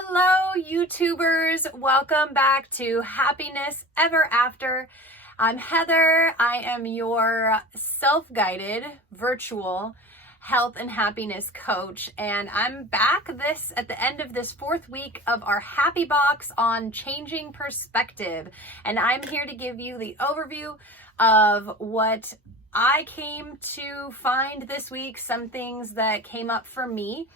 Hello, YouTubers. Welcome back to Happiness Ever After. I'm Heather. I am your self-guided virtual health and happiness coach, and I'm back at the end of this 4th week of our Happy Box on changing perspective. And I'm here to give you the overview of what I came to find this week, some things that came up for me.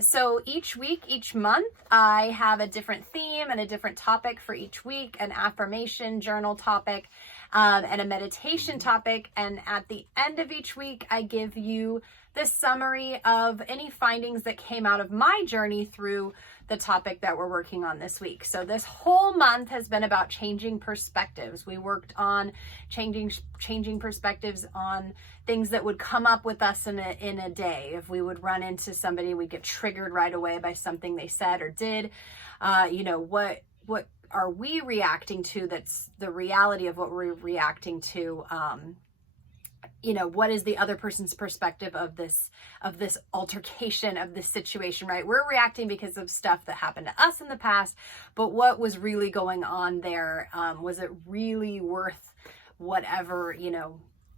So each week, each month, I have a different theme and a different topic for each week, an affirmation journal topic, and a meditation topic. And at the end of each week, I give you the summary of any findings that came out of my journey through the topic that we're working on this week. So this whole month has been about changing perspectives. We worked on changing perspectives on things that would come up with us in a day. If we would run into somebody, we'd get triggered right away by something they said or did. What are we reacting to that's the reality of what we're reacting to? What is the other person's perspective of this altercation, of this situation, right? We're reacting because of stuff that happened to us in the past, but what was really going on there? Was it really worth whatever,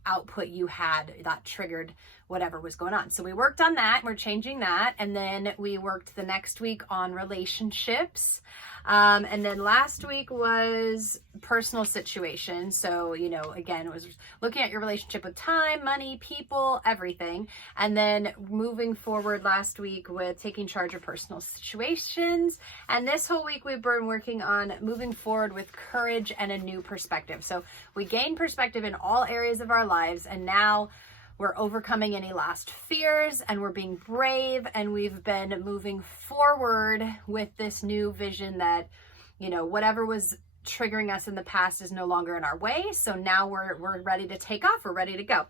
output you had that triggered whatever was going on? So we worked on that. We're changing that. And then we worked the next week on relationships. And then last week was personal situation. So, again, it was looking at your relationship with time, money, people, everything. And then moving forward last week with taking charge of personal situations. And this whole week we've been working on moving forward with courage and a new perspective. So we gain perspective in all areas of our lives. And now we're overcoming any last fears, and we're being brave, and we've been moving forward with this new vision that, whatever was triggering us in the past is no longer in our way. So now we're ready to take off. We're ready to go.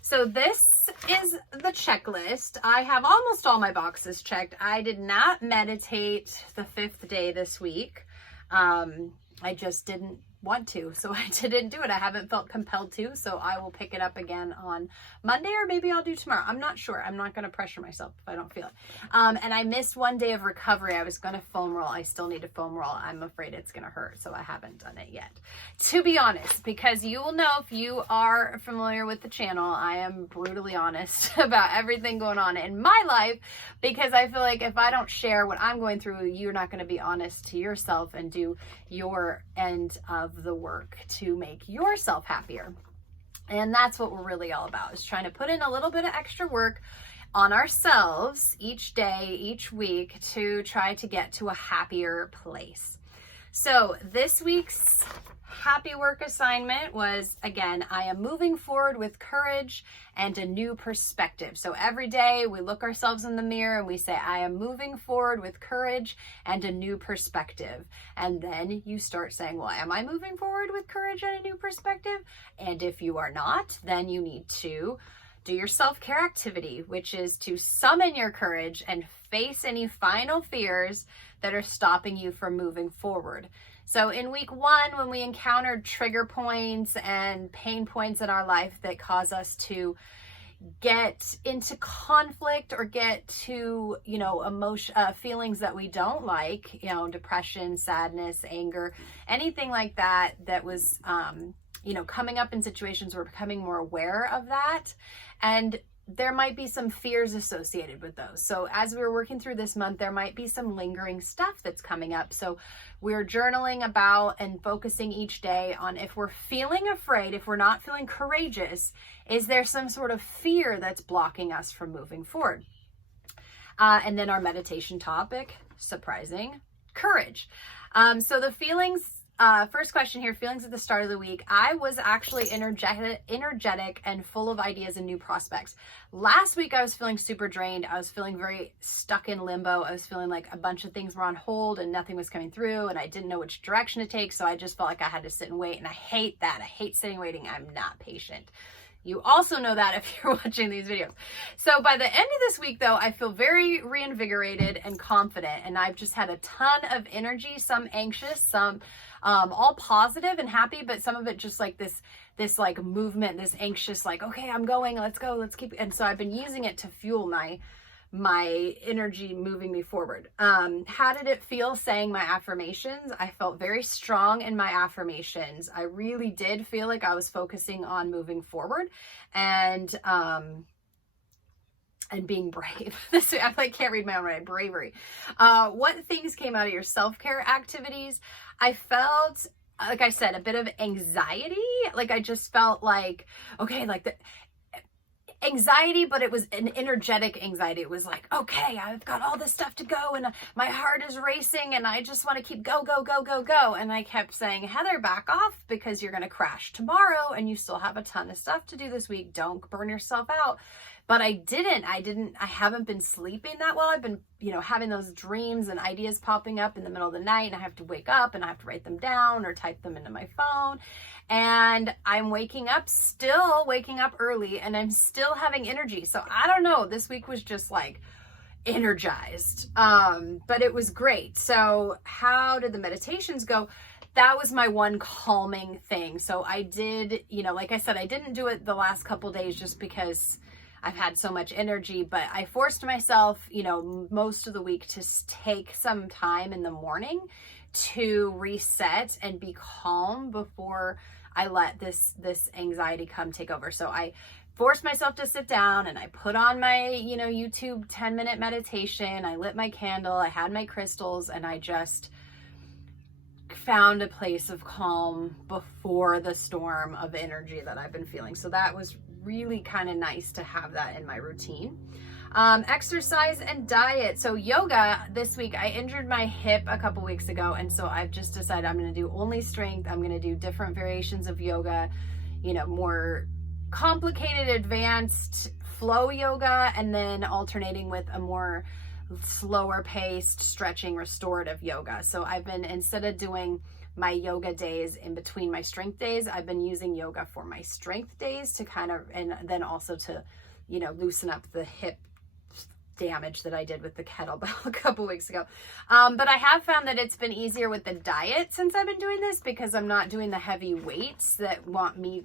So this is the checklist. I have almost all my boxes checked. I did not meditate the 5th day this week. I just didn't want to, so I didn't do it. I haven't felt compelled to, so I will pick it up again on Monday, or maybe I'll do tomorrow. I'm not sure. I'm not going to pressure myself if I don't feel it. And I missed one day of recovery. I was going to foam roll. I still need to foam roll. I'm afraid it's going to hurt, so I haven't done it yet, to be honest, because you will know if you are familiar with the channel, I am brutally honest about everything going on in my life, because I feel like if I don't share what I'm going through, you're not going to be honest to yourself and do your end of the work to make yourself happier. And that's what we're really all about, is trying to put in a little bit of extra work on ourselves each day, each week, to try to get to a happier place. So this week's happy work assignment was, again, I am moving forward with courage and a new perspective. So every day we look ourselves in the mirror and we say, I am moving forward with courage and a new perspective. And then you start saying, well, am I moving forward with courage and a new perspective? And if you are not, then you need to do your self-care activity, which is to summon your courage and face any final fears that are stopping you from moving forward. So in week 1, when we encountered trigger points and pain points in our life that cause us to get into conflict or get to, feelings that we don't like, depression, sadness, anger, anything like that, that was, coming up in situations, we're becoming more aware of that. And there might be some fears associated with those. So as we're working through this month, there might be some lingering stuff that's coming up. So we're journaling about and focusing each day on, if we're feeling afraid, if we're not feeling courageous, is there some sort of fear that's blocking us from moving forward? And then our meditation topic, surprising, courage. So the feelings, first question here, feelings at the start of the week. I was actually energetic and full of ideas and new prospects. Last week, I was feeling super drained. I was feeling very stuck in limbo. I was feeling like a bunch of things were on hold and nothing was coming through, and I didn't know which direction to take. So I just felt like I had to sit and wait. And I hate that. I hate sitting waiting. I'm not patient. You also know that if you're watching these videos. So by the end of this week, though, I feel very reinvigorated and confident. And I've just had a ton of energy, some anxious, some all positive and happy, but some of it just like this like movement, this anxious, like, okay, I'm going, let's go, let's keep. And so I've been using it to fuel my my energy moving me forward. How did it feel saying my affirmations? I felt very strong in my affirmations. I really did feel like I was focusing on moving forward and being brave. I like can't read my own writing. Bravery. What things came out of your self-care activities? I felt, like I said, a bit of anxiety. Like I just felt like, okay, like the anxiety, but it was an energetic anxiety. It was like, okay, I've got all this stuff to go and my heart is racing and I just want to keep go. And I kept saying, Heather, back off because you're going to crash tomorrow and you still have a ton of stuff to do this week. Don't burn yourself out. But I haven't been sleeping that well. I've been, having those dreams and ideas popping up in the middle of the night and I have to wake up and I have to write them down or type them into my phone. And I'm still waking up early and I'm still having energy. So I don't know, this week was just like energized. But it was great. So how did the meditations go? That was my one calming thing. So I did, like I said, I didn't do it the last couple days just because I've had so much energy, but I forced myself, most of the week to take some time in the morning to reset and be calm before I let this anxiety come take over. So I forced myself to sit down and I put on my, YouTube 10-minute meditation. I lit my candle, I had my crystals, and I just found a place of calm before the storm of energy that I've been feeling. So that was really kind of nice to have that in my routine. Exercise and diet. So yoga this week, I injured my hip a couple weeks ago. And so I've just decided I'm going to do only strength. I'm going to do different variations of yoga, more complicated, advanced flow yoga, and then alternating with a more slower paced stretching restorative yoga. So I've been, instead of doing my yoga days in between my strength days, I've been using yoga for my strength days to kind of, and then also to, loosen up the hip damage that I did with the kettlebell a couple weeks ago. But I have found that it's been easier with the diet since I've been doing this because I'm not doing the heavy weights that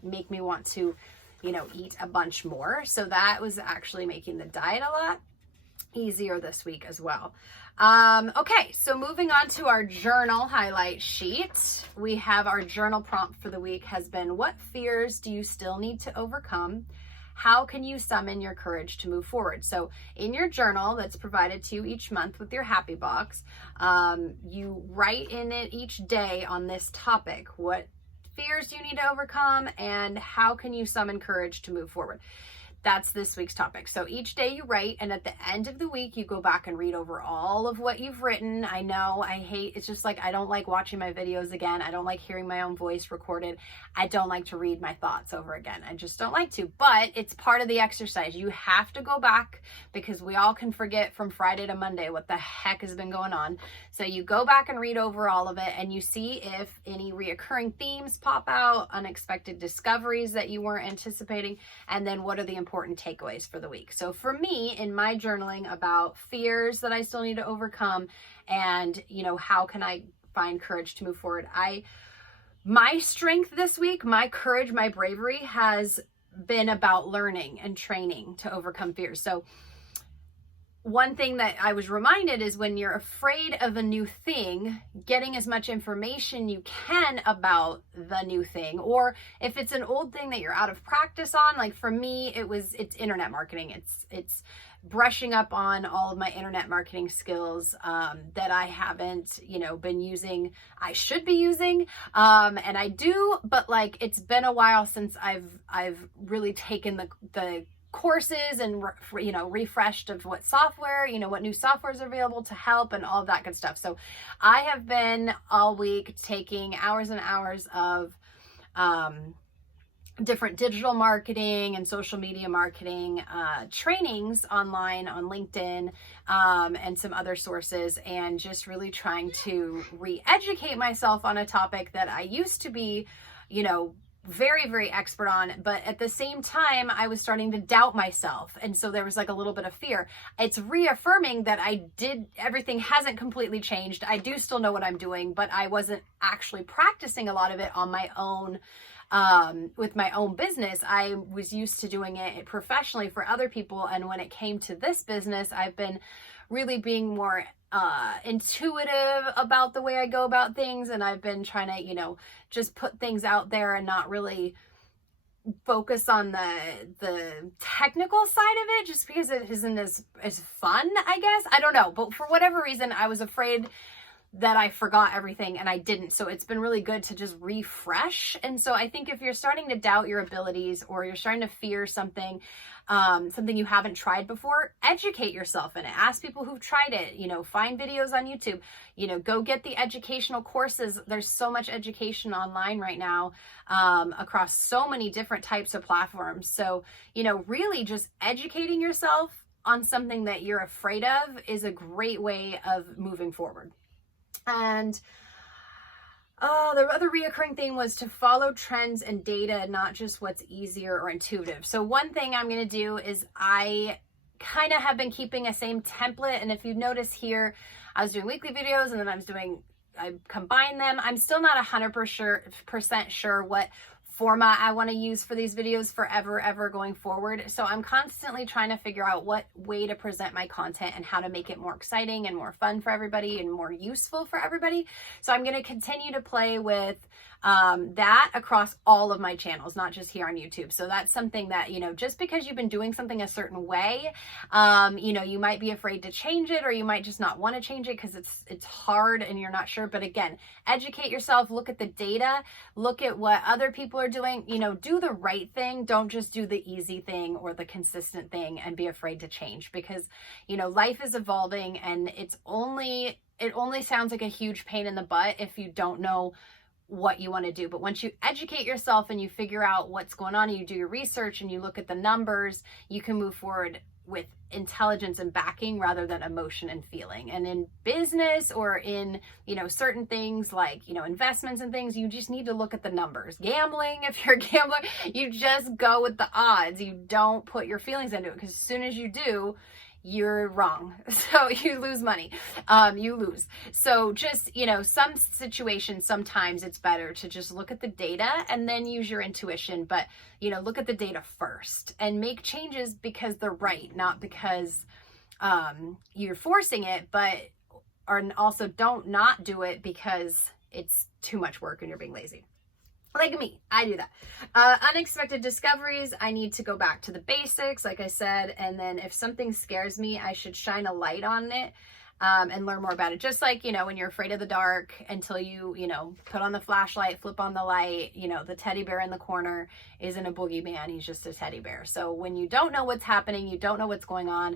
make me want to, eat a bunch more. So that was actually making the diet a lot easier this week as well. Okay, so moving on to our journal highlight sheet. We have our journal prompt for the week has been, what fears do you still need to overcome? How can you summon your courage to move forward? So in your journal that's provided to you each month with your happy box, you write in it each day on this topic. What fears do you need to overcome and how can you summon courage to move forward? That's this week's topic. So each day you write, and at the end of the week, you go back and read over all of what you've written. I know it's just like, I don't like watching my videos again. I don't like hearing my own voice recorded. I don't like to read my thoughts over again. I just don't like to, but it's part of the exercise. You have to go back because we all can forget from Friday to Monday what the heck has been going on. So you go back and read over all of it and you see if any reoccurring themes pop out, unexpected discoveries that you weren't anticipating, and then what are the important takeaways for the week. So for me, in my journaling about fears that I still need to overcome and, how can I find courage to move forward? My strength this week, my courage, my bravery has been about learning and training to overcome fears. So one thing that I was reminded is when you're afraid of a new thing, getting as much information you can about the new thing, or if it's an old thing that you're out of practice on, like for me, it's internet marketing. It's brushing up on all of my internet marketing skills that I haven't, been using. I should be using, and I do, but like it's been a while since I've really taken the courses and refreshed of what software, what new software is available to help and all of that good stuff. So I have been all week taking hours and hours of different digital marketing and social media marketing trainings online on LinkedIn and some other sources, and just really trying to re-educate myself on a topic that I used to be, very, very expert on, but at the same time, I was starting to doubt myself. And so there was like a little bit of fear. It's reaffirming that everything hasn't completely changed. I do still know what I'm doing, but I wasn't actually practicing a lot of it on my own with my own business, I was used to doing it professionally for other people. And when it came to this business, I've been really being more intuitive about the way I go about things. And I've been trying to, just put things out there and not really focus on the technical side of it, just because it isn't as fun, I guess. I don't know. But for whatever reason, I was afraid that I forgot everything, and I didn't. So it's been really good to just refresh. And so I think if you're starting to doubt your abilities, or you're starting to fear something, something you haven't tried before, educate yourself in it. Ask people who've tried it, find videos on YouTube, go get the educational courses. There's so much education online right now, across so many different types of platforms. So, really just educating yourself on something that you're afraid of is a great way of moving forward. And the other reoccurring thing was to follow trends and data, not just what's easier or intuitive. So one thing I'm going to do is I kind of have been keeping a same template. And if you notice here, I was doing weekly videos, and then I combined them. I'm still not 100% sure what format I want to use for these videos ever going forward. So I'm constantly trying to figure out what way to present my content and how to make it more exciting and more fun for everybody and more useful for everybody. So I'm going to continue to play with that across all of my channels, not just here on YouTube. So that's something that, just because you've been doing something a certain way, you might be afraid to change it, or you might just not want to change it because it's hard and you're not sure. But again, educate yourself, look at the data, look at what other people are doing, do the right thing. Don't just do the easy thing or the consistent thing and be afraid to change, because, life is evolving, and it only sounds like a huge pain in the butt if you don't know what you want to do. But once you educate yourself and you figure out what's going on, and you do your research and you look at the numbers, you can move forward with intelligence and backing rather than emotion and feeling. And in business, or in, certain things like, investments and things, you just need to look at the numbers. Gambling, if you're a gambler, you just go with the odds. You don't put your feelings into it, because as soon as you do, you're wrong. So you lose money. You lose. So just, some situations, sometimes it's better to just look at the data and then use your intuition. But, look at the data first and make changes because they're right, not because you're forcing it, or also don't not do it because it's too much work and you're being lazy. Like me, I do that. Unexpected discoveries, I need to go back to the basics, like I said, and then if something scares me, I should shine a light on it, and learn more about it. Just like, when you're afraid of the dark, until you, put on the flashlight, flip on the light, the teddy bear in the corner isn't a boogeyman, he's just a teddy bear. So when you don't know what's happening, you don't know what's going on,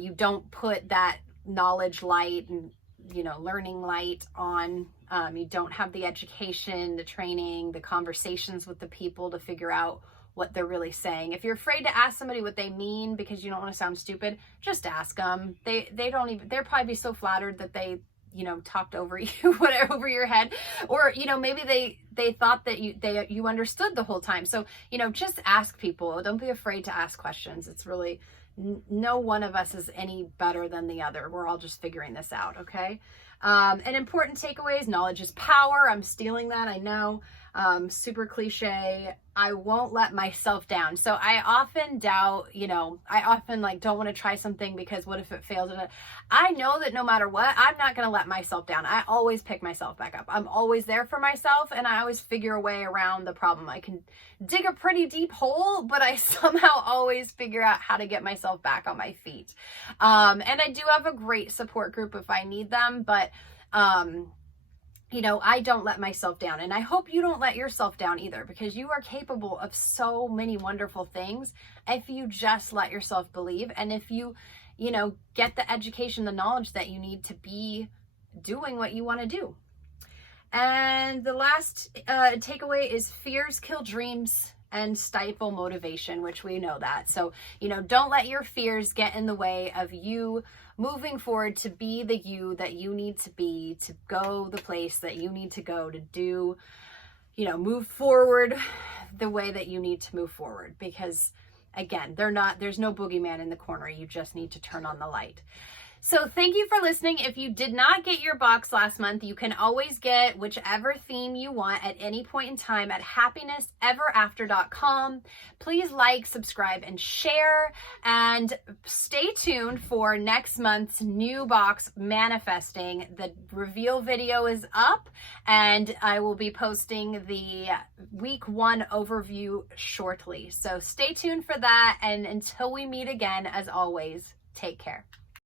you don't put that knowledge light and, learning light on. You don't have the education, the training, the conversations with the people to figure out what they're really saying. If you're afraid to ask somebody what they mean because you don't want to sound stupid, just ask them. They'll probably be so flattered that they, talked over you, whatever, over your head, or, maybe they thought that you understood the whole time. So, just ask people. Don't be afraid to ask questions. It's really, no one of us is any better than the other. We're all just figuring this out. Okay. And important takeaways: knowledge is power. I'm stealing that, I know. Super cliche. I won't let myself down. So I often doubt, I often don't want to try something because what if it fails? I know that no matter what, I'm not going to let myself down. I always pick myself back up. I'm always there for myself, and I always figure a way around the problem. I can dig a pretty deep hole, but I somehow always figure out how to get myself back on my feet. And I do have a great support group if I need them, but I don't let myself down, and I hope you don't let yourself down either, because you are capable of so many wonderful things if you just let yourself believe, and if you, get the education, the knowledge that you need to be doing what you want to do. And the last takeaway is fears kill dreams and stifle motivation, which we know that. So, don't let your fears get in the way of you moving forward to be the you that you need to be, to go the place that you need to go, to do, move forward the way that you need to move forward. Because again, there's no boogeyman in the corner. You just need to turn on the light. So thank you for listening. If you did not get your box last month, you can always get whichever theme you want at any point in time at happinesseverafter.com. Please like, subscribe, and share. And stay tuned for next month's new box, Manifesting. The reveal video is up, and I will be posting the week 1 overview shortly. So stay tuned for that. And until we meet again, as always, take care.